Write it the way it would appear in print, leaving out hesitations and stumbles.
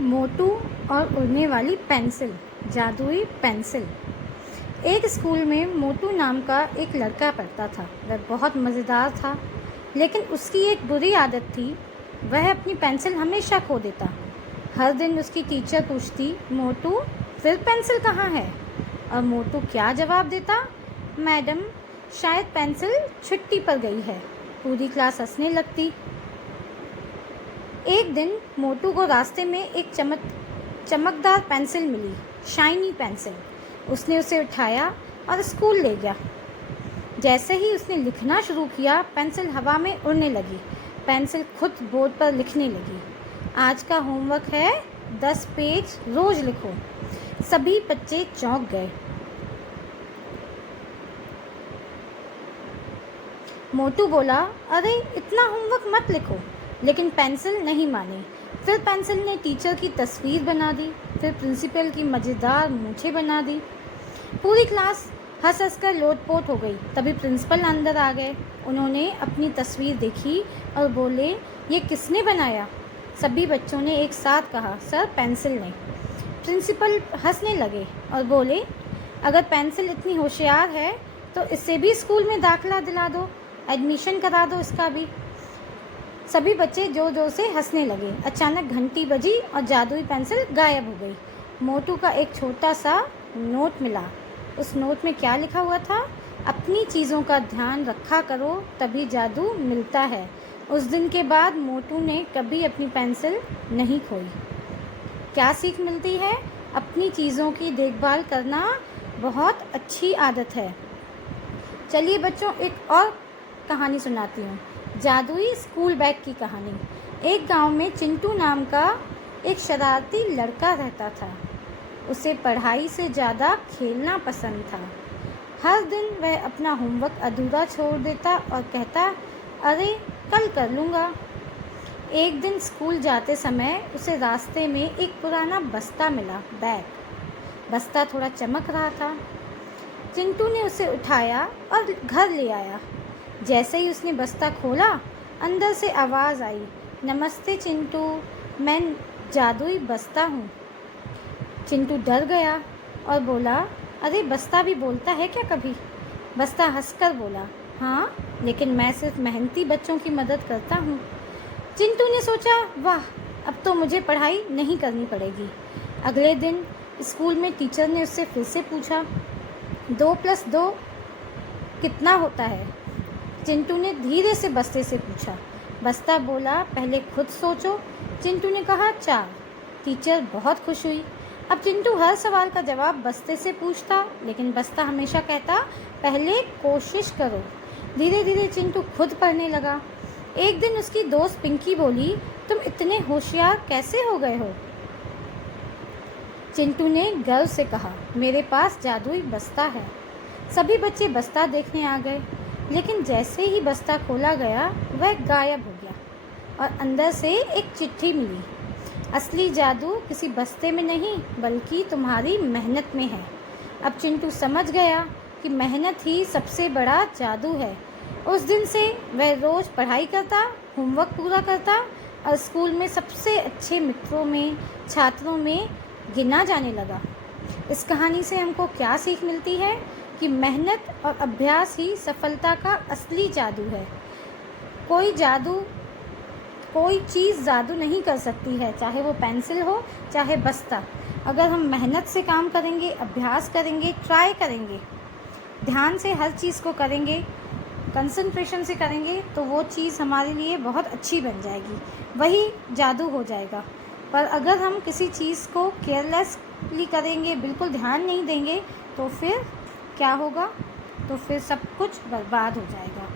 मोटू और उड़ने वाली पेंसिल, जादुई पेंसिल। एक स्कूल में मोटू नाम का एक लड़का पढ़ता था। वह बहुत मज़ेदार था, लेकिन उसकी एक बुरी आदत थी। वह अपनी पेंसिल हमेशा खो देता। हर दिन उसकी टीचर पूछती, मोटू फिर पेंसिल कहाँ है? और मोटू क्या जवाब देता? मैडम, शायद पेंसिल छुट्टी पर गई है। पूरी क्लास हंसने लगती। एक दिन मोटू को रास्ते में एक चमकदार पेंसिल मिली, शाइनी पेंसिल। उसने उसे उठाया और स्कूल ले गया। जैसे ही उसने लिखना शुरू किया, पेंसिल हवा में उड़ने लगी। पेंसिल खुद बोर्ड पर लिखने लगी, आज का होमवर्क है 10 पेज रोज लिखो। सभी बच्चे चौंक गए। मोटू बोला, अरे इतना होमवर्क मत लिखो। लेकिन पेंसिल नहीं मानी। फिर पेंसिल ने टीचर की तस्वीर बना दी, फिर प्रिंसिपल की मज़ेदार मूछें बना दी। पूरी क्लास हंस हंस कर लोटपोट हो गई। तभी प्रिंसिपल अंदर आ गए। उन्होंने अपनी तस्वीर देखी और बोले, ये किसने बनाया? सभी बच्चों ने एक साथ कहा, सर पेंसिल ने। प्रिंसिपल हंसने लगे और बोले, अगर पेंसिल इतनी होशियार है तो इसे भी स्कूल में दाखिला दिला दो, एडमिशन करा दो इसका भी। सभी बच्चे जोर जोर से हंसने लगे। अचानक घंटी बजी और जादुई पेंसिल गायब हो गई। मोटू का एक छोटा सा नोट मिला। उस नोट में क्या लिखा हुआ था? अपनी चीज़ों का ध्यान रखा करो, तभी जादू मिलता है। उस दिन के बाद मोटू ने कभी अपनी पेंसिल नहीं खोई। क्या सीख मिलती है? अपनी चीज़ों की देखभाल करना बहुत अच्छी आदत है। चलिए बच्चों, एक और कहानी सुनाती हूँ, जादुई स्कूल बैग की कहानी। एक गांव में चिंटू नाम का एक शरारती लड़का रहता था। उसे पढ़ाई से ज़्यादा खेलना पसंद था। हर दिन वह अपना होमवर्क अधूरा छोड़ देता और कहता, अरे कल कर लूँगा। एक दिन स्कूल जाते समय उसे रास्ते में एक पुराना बस्ता मिला, बैग। बस्ता थोड़ा चमक रहा था। चिंटू ने उसे उठाया और घर ले आया। जैसे ही उसने बस्ता खोला, अंदर से आवाज़ आई, नमस्ते चिंटू, मैं जादुई बस्ता हूँ। चिंटू डर गया और बोला, अरे बस्ता भी बोलता है क्या कभी? बस्ता हंसकर बोला, हाँ, लेकिन मैं सिर्फ मेहनती बच्चों की मदद करता हूँ। चिंटू ने सोचा, वाह, अब तो मुझे पढ़ाई नहीं करनी पड़ेगी। अगले दिन स्कूल में टीचर ने उससे फिर से पूछा, 2 + 2 कितना होता है? चिंटू ने धीरे से बस्ते से पूछा। बस्ता बोला, पहले खुद सोचो। चिंटू ने कहा, 4। टीचर बहुत खुश हुई। अब चिंटू हर सवाल का जवाब बस्ते से पूछता, लेकिन बस्ता हमेशा कहता, पहले कोशिश करो। धीरे धीरे चिंटू खुद पढ़ने लगा। एक दिन उसकी दोस्त पिंकी बोली, तुम इतने होशियार कैसे हो गए हो? चिंटू ने गर्व से कहा, मेरे पास जादुई बस्ता है। सभी बच्चे बस्ता देखने आ गए, लेकिन जैसे ही बस्ता खोला गया, वह गायब हो गया और अंदर से एक चिट्ठी मिली। असली जादू किसी बस्ते में नहीं, बल्कि तुम्हारी मेहनत में है। अब चिंटू समझ गया कि मेहनत ही सबसे बड़ा जादू है। उस दिन से वह रोज़ पढ़ाई करता, होमवर्क पूरा करता और स्कूल में सबसे अच्छे मित्रों में, छात्रों में गिना जाने लगा। इस कहानी से हमको क्या सीख मिलती है? कि मेहनत और अभ्यास ही सफलता का असली जादू है। कोई चीज़ जादू नहीं कर सकती है, चाहे वो पेंसिल हो, चाहे बस्ता। अगर हम मेहनत से काम करेंगे, अभ्यास करेंगे, ट्राई करेंगे, ध्यान से हर चीज़ को करेंगे, कंसंट्रेशन से करेंगे, तो वो चीज़ हमारे लिए बहुत अच्छी बन जाएगी, वही जादू हो जाएगा। पर अगर हम किसी चीज़ को केयरलेसली करेंगे, बिल्कुल ध्यान नहीं देंगे, तो फिर क्या होगा? तो फिर सब कुछ बर्बाद हो जाएगा।